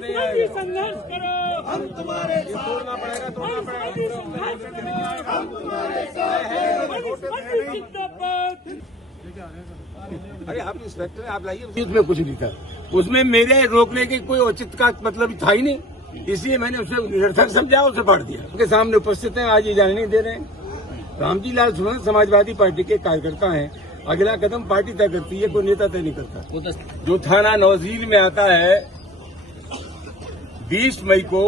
नहीं संघर्ष करो, हम तुम्हारे तोड़ना पड़ेगा, तोड़ना पड़ेगा, हम तुम्हारे साथ हैं। जिंदाबाद। अरे आप इंस्पेक्टर हैं, आप लाइए। उसमें कुछ नहीं था, उसमें मेरे रोकने की कोई औचित्य का मतलब था ही नहीं, इसलिए मैंने उसे निरर्थक समझा, उसे फाड़ दिया। उनके सामने उपस्थित हैं, आज ये जाने नहीं दे रहे हैं। रामजी लाल सुमन समाजवादी पार्टी के कार्यकर्ता हैं, अगला कदम पार्टी तय करती है, कोई नेता तय नहीं करता। जो थाना नौजील में आता है, 20 मई को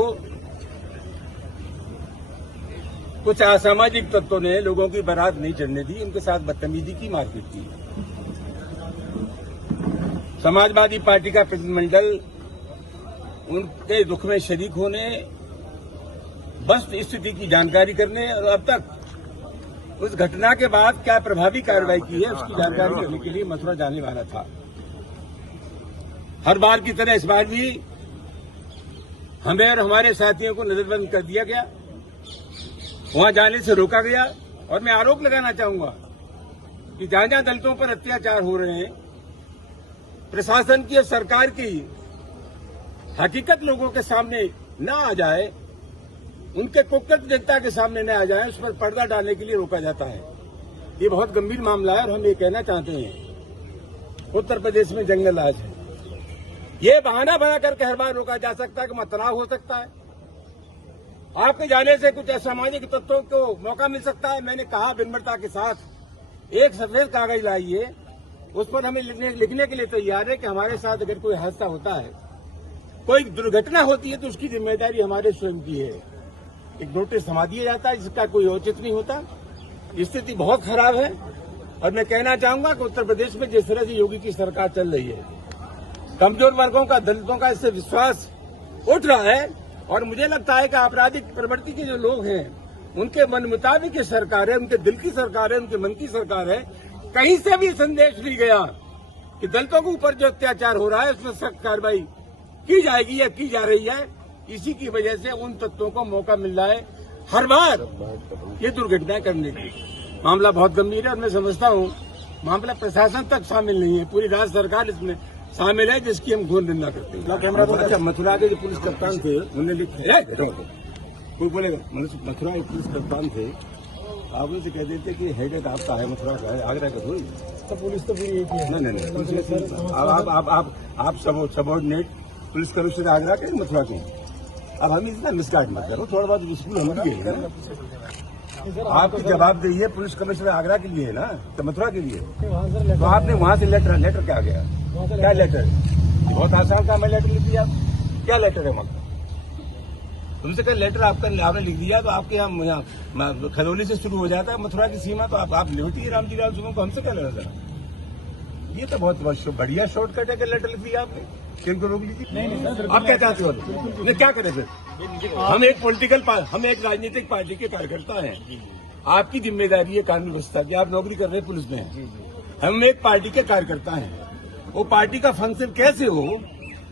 कुछ असामाजिक तत्वों ने लोगों की बारात नहीं चढ़ने दी, उनके साथ बदतमीजी की, मारपीट की। समाजवादी पार्टी का प्रतिनिधिमंडल उनके दुख में शरीक होने, बस स्थिति की जानकारी करने और अब तक उस घटना के बाद क्या प्रभावी कार्रवाई की है उसकी जानकारी करने के लिए मथुरा जाने वाला था। हर बार की तरह इस बार भी हमें और हमारे साथियों को नजरबंद कर दिया गया, वहां जाने से रोका गया। और मैं आरोप लगाना चाहूंगा कि जहां जहां दलितों पर अत्याचार हो रहे हैं, प्रशासन की और सरकार की हकीकत लोगों के सामने न आ जाए, उनके कुख्यात जनता के सामने न आ जाए, उस पर पर्दा डालने के लिए रोका जाता है। ये बहुत गंभीर मामला है और हम ये कहना चाहते हैं, उत्तर प्रदेश में जंगल राज है। ये बहाना बना करके हर बार रोका जा सकता है कि तनाव हो सकता है, आपके जाने से कुछ असामाजिक तत्वों को मौका मिल सकता है। मैंने कहा विनम्रता के साथ एक सफेद कागज लाइए, उस पर हमें लिखने के लिए तैयार है कि हमारे साथ अगर कोई हादसा होता है, कोई दुर्घटना होती है, तो उसकी जिम्मेदारी हमारे स्वयं की है। एक नोटिस थमा दिया जाता है जिसका कोई औचित्य नहीं होता। स्थिति बहुत खराब है और मैं कहना चाहूंगा कि उत्तर प्रदेश में जिस तरह से योगी की सरकार चल रही है, कमजोर वर्गों का, दलितों का इससे विश्वास उठ रहा है और मुझे लगता है कि आपराधिक प्रवृत्ति के जो लोग हैं उनके मन मुताबिक ये सरकार है, उनके दिल की सरकार है, उनके मन की सरकार है। कहीं से भी संदेश नहीं गया कि दलितों के ऊपर जो अत्याचार हो रहा है उसमें सख्त कार्रवाई की जाएगी या की जा रही है। इसी की वजह से उन तत्वों को मौका मिल रहा है हर बार ये दुर्घटनाएं करने की। मामला बहुत गंभीर है और मैं समझता हूं मामला प्रशासन तक शामिल नहीं है, पूरी राज्य सरकार इसमें शामिल है, जिसकी हम घोर निंदा करते हैं। अच्छा, मथुरा के जो पुलिस कप्तान थे उन्होंने लिखा, कोई बोलेगा, मथुरा के पुलिस कप्तान थे, आप उनसे कह देते कि हेडेड आपका है, मथुरा का है, आगरा का थोड़ी। तो पुलिस तो पूरी एक ही है। नहीं, आप सबॉर्डिनेट पुलिस कमिश्नर आगरा के, मथुरा के। अब हम इतना मिसगाइड मत करो, थोड़ा बहुत स्कूल हम भी है ना। आपकी जवाबदेही है पुलिस कमिश्नर आगरा के लिए है ना, तो मथुरा के लिए। तो आपने वहां से लेटर क्या गया, क्या लेटर? बहुत आसान काम है, लेटर लिख दिया। क्या लेटर है वहां? तुमसे कल लेटर आपने लिख दिया तो आपके यहाँ खरौली से शुरू हो जाता है मथुरा की सीमा, तो आप लिबर्टी है रामजी लाल सुमन को, हमसे क्या लेना था? ये तो बहुत बढ़िया शॉर्टकट है कि लेटर लिख दिया आपने, किनको रोक लीजिए। नहीं आप क्या चाहते हो? नहीं, क्या करें फिर? हम एक राजनीतिक पार्टी के कार्यकर्ता हैं, आपकी जिम्मेदारी है कानून व्यवस्था की, आप नौकरी कर रहे हैं पुलिस में, हम एक पार्टी के कार्यकर्ता हैं। वो पार्टी का फंक्शन कैसे हो,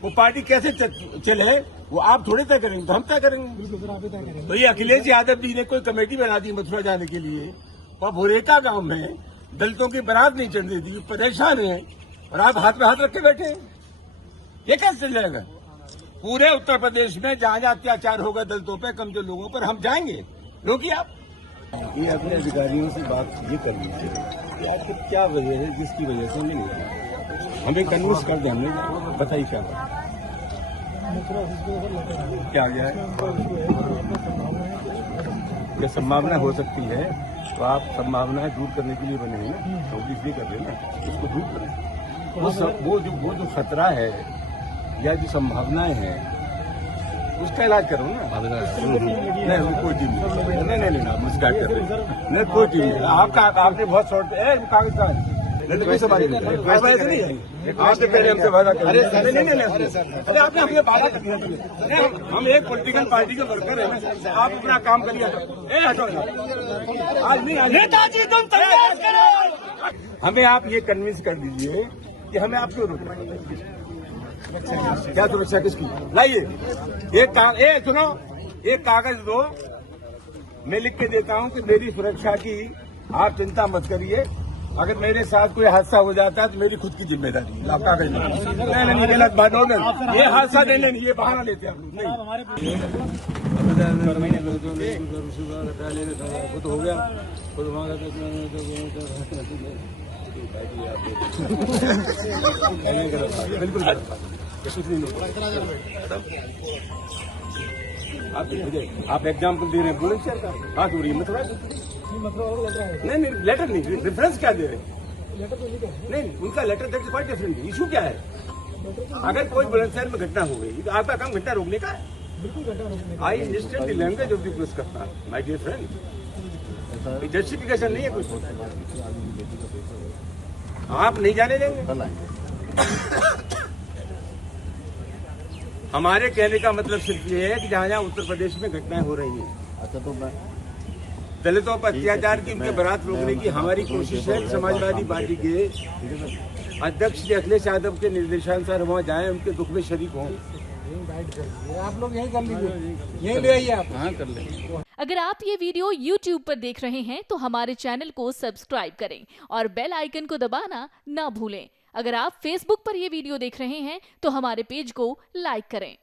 वो पार्टी कैसे चले, वो आप थोड़े तय करेंगे, तो हम तय करेंगे। तो ये अखिलेश यादव जी ने कोई कमेटी बना दी मथुरा जाने के लिए, और भोरेका गांव में दलितों की बारात नहीं चढ़ने दी, परेशान है, और आप हाथ में हाथ रख के बैठे। ये कैसे चल जाएगा? पूरे उत्तर प्रदेश में जहां जहां अत्याचार होगा दलितों पे, कमजोर लोगों पर, हम जाएंगे। रोकिए आप। ये अपने अधिकारियों से बात ये कर लीजिए कि आपको क्या वजह है जिसकी वजह से नहीं मिला, हमें कन्विंस कर दे। हमने बताइए क्या क्या गया है, क्या संभावना हो सकती है, तो आप संभावनाएं दूर करने के लिए बने हैं ना, तो इसलिए कर रहे ना, उसको दूर करें। वो जो खतरा है या जो संभावनाएं हैं उसका इलाज करो ना। नहीं, कोई टीम नहीं, आप मुस्कान कर रहे हैं, नहीं कोई टीम नहीं। आपने बहुत शॉर्ट कागज का ऐसे नहीं है, आपसे पहले हमसे वादा कर। अरे आपने हमें वादा कर दिया, हम एक पॉलिटिकल पार्टी के वर्कर हैं, आप अपना काम करिए। आज नहीं, नेताजी तुम तैयार करो। हमें आप ये कन्विंस कर दीजिए कि हमें आप क्यों रोक रहे हैं, क्या सुरक्षा किसकी? लाइए सुनो, एक कागज दो, मैं लिख के देता हूं कि मेरी सुरक्षा की आप चिंता मत करिए, अगर मेरे साथ कोई हादसा हो जाता है तो मेरी खुद की जिम्मेदारी है, आपका कहीं नहीं, गलत बात हो गई। ये हादसा देने नहीं, ये बहाना लेते हैं आप लोग नहीं। वो तो हो गया, बिल्कुल गलत बात, कुछ नहीं होगा। आप एग्जाम्पल दे रहे हैं बुलंदशहर का, बात हो रही है मथुरा की। नहीं, लेटर नहीं, रेफरेंस क्या दे रहे हैं? नहीं, उनका letter that is quite different. Issue क्या है? अगर कोई बुलंदशहर में घटना हो गई तो आपका काम घटना रोकने का है। I understand the language of the police करता माय डियर फ्रेंड, जस्टिफिकेशन नहीं है कुछ। आप नहीं जाने देंगे। हमारे कहने का मतलब सिर्फ ये है कि जहाँ जहाँ उत्तर प्रदेश में घटनाएं हो रही हैं, अच्छा तो मैं दलितों पर अत्याचार की, उनके बरात रोकने की हमारी कोशिश है। समाजवादी पार्टी के अध्यक्ष श्री अखिलेश यादव के निर्देशानुसार वहाँ जाएं, उनके दुख में शरीक हों। आप लोग यही कर लीजिए, यही ले आइए आप। हाँ कर ले। अगर आप ये वीडियो YouTube पर देख रहे हैं तो हमारे चैनल को सब्सक्राइब करें और बेल आइकन को दबाना ना भूलें। अगर आप Facebook पर ये वीडियो देख रहे हैं तो हमारे पेज को लाइक करें।